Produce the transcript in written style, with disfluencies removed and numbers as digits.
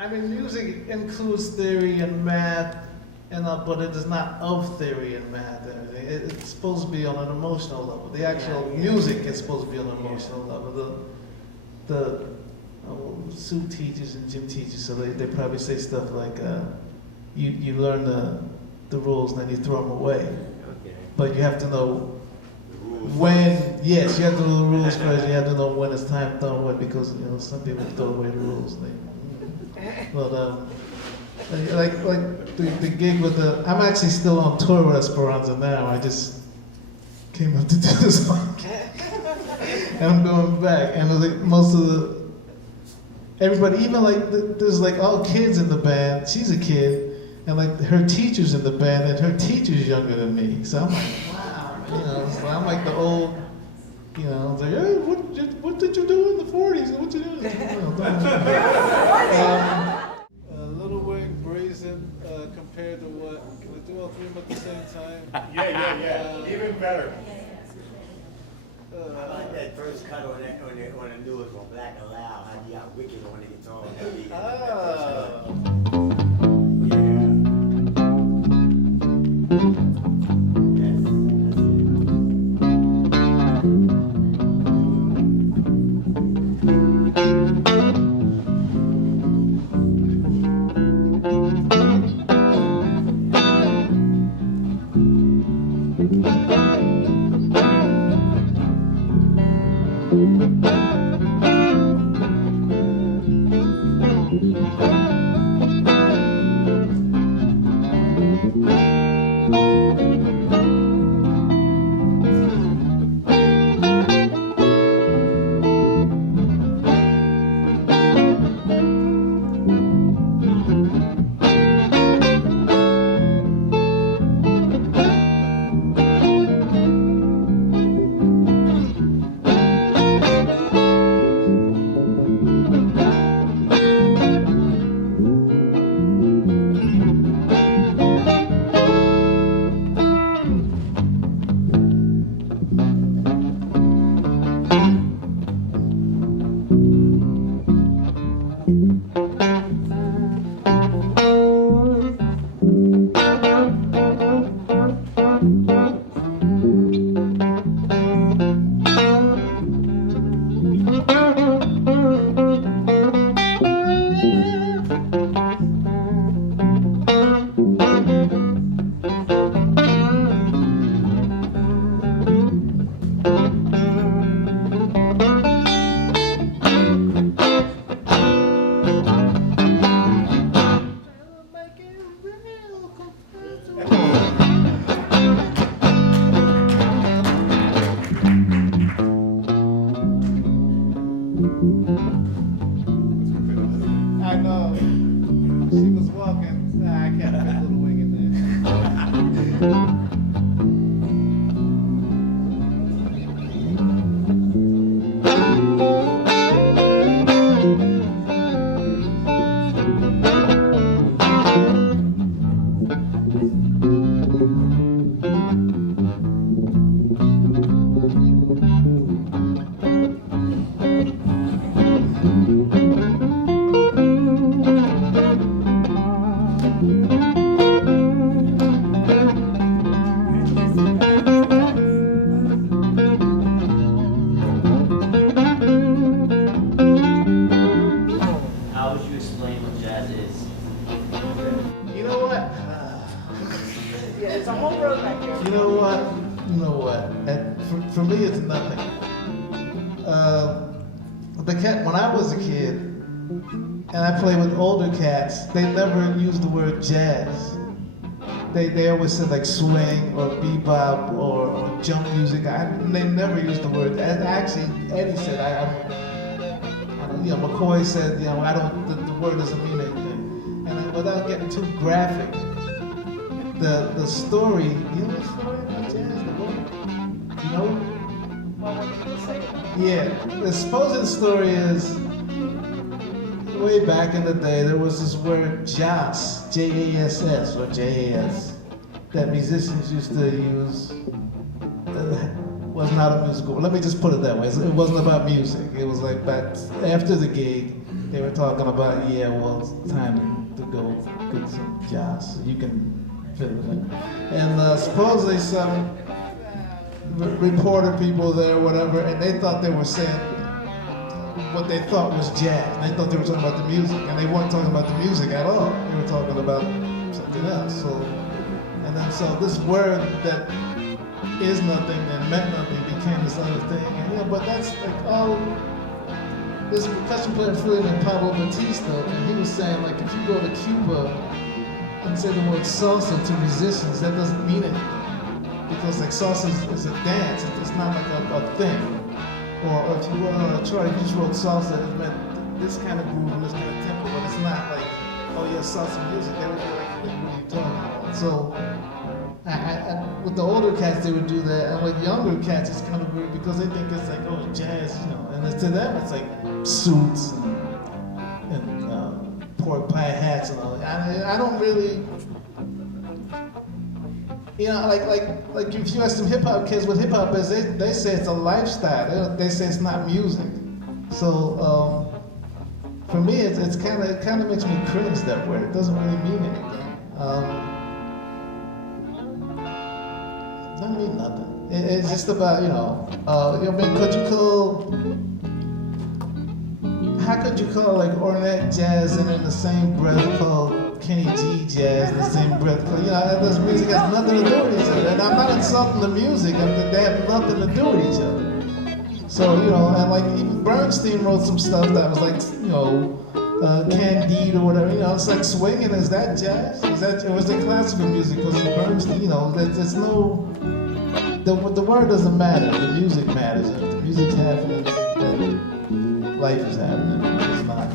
I mean, music includes theory and math, but it is not of theory and math. It's supposed to be on an emotional level. The actual music is supposed to be on an emotional level. Sue teaches and Jim teaches, so they probably say stuff like, you learn the rules and then you throw them away. Okay. But you have to know when, yes, you have to know the rules first, you have to know when it's time to throw away, because some people throw away the rules. But like the gig with I'm actually still on tour with Esperanza now. I just came up to do this song. And I'm going back, and most of everybody, even there's all kids in the band. She's a kid, and her teacher's in the band, and her teacher's younger than me. So I'm like, wow, so I'm like the old, it's like, hey, what did you do in the 40s? What you doing? Little Wing, Breezin, compared to what? Can we do all three of them at the same time? Yeah. Even better. I like that first cut on the newest one, Black and Loud. How you got Wicked on the guitar. For me, it's nothing. When I was a kid, and I played with older cats, they never used the word jazz. They always said swing or bebop or jump music. They never used the word. Actually, Eddie said, McCoy said, the word doesn't mean anything. And without getting too graphic, the story, the story about jazz, the book? Yeah, the supposed story is, way back in the day, there was this word Jas, J-A-S-S, or J-A-S, that musicians used to use. Was not a musical, let me just put it that way. It wasn't about music. It was back after the gig, they were talking about, yeah, well, it's time to go get some jazz. So you can fill it in. And supposedly some reporter people there, or whatever, and they thought they were saying what they thought was jazz. And they thought they were talking about the music, and they weren't talking about the music at all. They were talking about something else. So, and then so this word that is nothing and meant nothing became this other thing. And but that's like all. There's a percussion player friend named Pablo Batista, and he was saying like if you go to Cuba and say the word salsa to musicians, that doesn't mean anything. Because like salsa is a dance, it's not like a thing. Or if you were on a chart, if you just wrote salsa, it meant this kind of groove and this kind of tempo, but it's not like, oh yeah, salsa music, they would be like, what are you talking about? So, with the older cats, they would do that, and with younger cats, it's kind of weird because they think it's like, oh, jazz, and to them, it's like suits and pork pie hats and all that. I don't really, like if you ask some hip hop kids what hip hop is, they say it's a lifestyle. They say it's not music. So for me, it kind of makes me cringe that word. It doesn't really mean anything. It doesn't mean nothing. It's just about how could you call like Ornette jazz and in the same breath call Kenny G jazz in the same breath? This music has nothing to do with each other. And I'm not insulting the music, they have nothing to do with each other. So, and like even Bernstein wrote some stuff that was like, Candide or whatever, it's like swinging, is that jazz? Or was it classical music? Because Bernstein, there's no, the word doesn't matter, the music matters. If the music's happening, then life is happening. It's not.